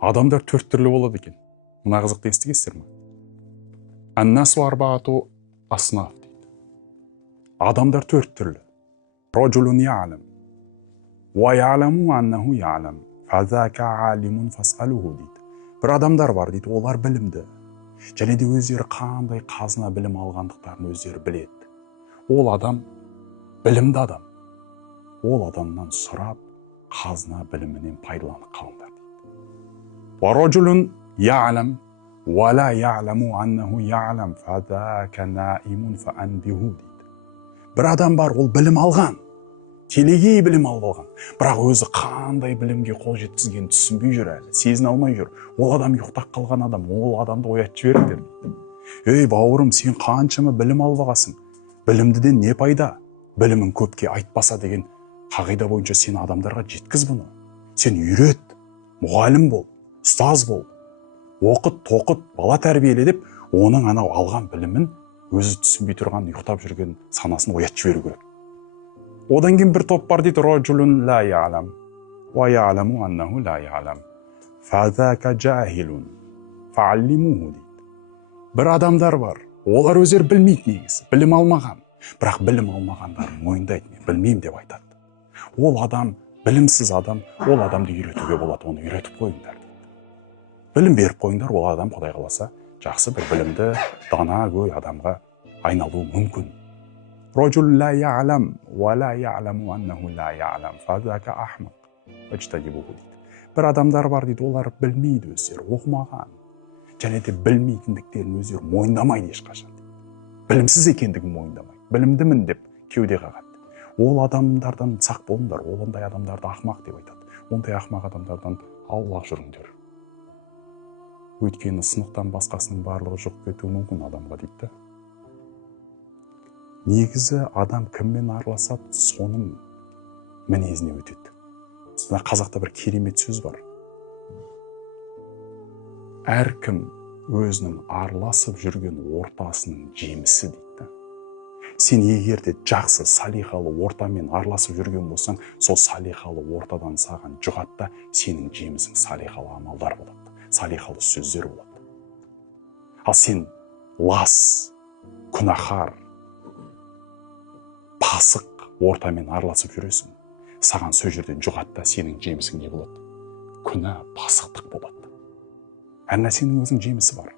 Адамдар 4 түрлі болады екен. Мына қызықты естігесіздер ме? Аннасу арбаату аснаф дейді. Адамдар 4 түрлі. Раджулун я'лам ва я'ламу аннаху я'лам фазака алимун фас'алуху дейді. Бір адамдар бар дейді, олар білімді. Және де өздері қандай қазына білім алғандықтарын өздері біледі. Ол адам білімді адам. Ол адамнан сұрап, қазына білімінен пайдаланып қалыңдар дейді. Ва раджулун я'лам ва ла я'ламу аннаху я'лам фазака наимун фаанбиху дейді. Бір адам бар, ол білім алған. Телегей білім алып алған. Бірақ өзі қандай білімге қол жеткізгенін түсінбей жүр әлі, сезіне алмай жүр. Ол адам ұйықтап қалған адам, ол адамды оятып жіберіңдер дейді. Ей бауырым, сен қаншама білім алып алғансың? Білімдіден не пайда? Білімін көпке айтпаса деген қағида бойынша сен адамдарға жеткіз бұны. Сен үйрет, мұғалім бол, ұстаз бол, оқыт, тоқыт, бала тәрбиеле деп, оның анау алған білімін өзі түсінбей тұрған, ұйықтап жүрген санасын оятып жіберу керек. Одан кейін бір топ бар дейді, раджулун ла я'лам ва я'ламу аннаху ла я'лам фазака жахилун фааллимуху дейді. Бір адамдар бар, олар өздері білмейді негізі, білім алмаған. Бірақ білім алмағандар мойындайды, мен білмеймін деп айтады. Ол адам, білімсіз адам, ол адамды үйретуге болады, оны үйретіп қойыңдар дейді. Білім беріп қойыңдар, ол адам Құдай қаласа жақсы бір білімді, дана гөй адамға айналуы мүмкін. Раджул ла я'лам ва ла я'ламу аннаху ла я'лам фазака ахмақ фажтанибуху дейді. Бір адамдар бар дейді, олар білмейді өздері, оқымаған. Және де білмейтіндіктерін өздері мойындамайды ешқашан. Білімсіз екендігін мойындамайды. Білімдімін деп кеуде қағады. Ол адамдардан сақ болыңдар, ол ондай адамдарды ақымақ деп айтады. Ондай ақымақ адамдардан аулақ жүріңдер. Өйткені сынықтан басқасының барлығы жоқ кетуі мүмкін адамға дейді. Негізі адам кіммен араласады, соның мінезіне өтеді. Сонда қазақта бір керемет сөз бар. Әркім өзінің араласып жүрген ортасының жемісі дейді. Сен егер де жақсы, салиқалы ортамен араласып жүрген болсаң, сол салиқалы ортадан саған жұғатта сенің жемісің салиқалы амалдар болады, салиқалы сөздер болады. Ал сен лас, күнәһар, пасық ортамен араласып жүресің, саған сол жерден жұғатта сенің жемісің не болады? Күнә, пасықтық болады. Әр нәрсенің өзінің жемісі бар.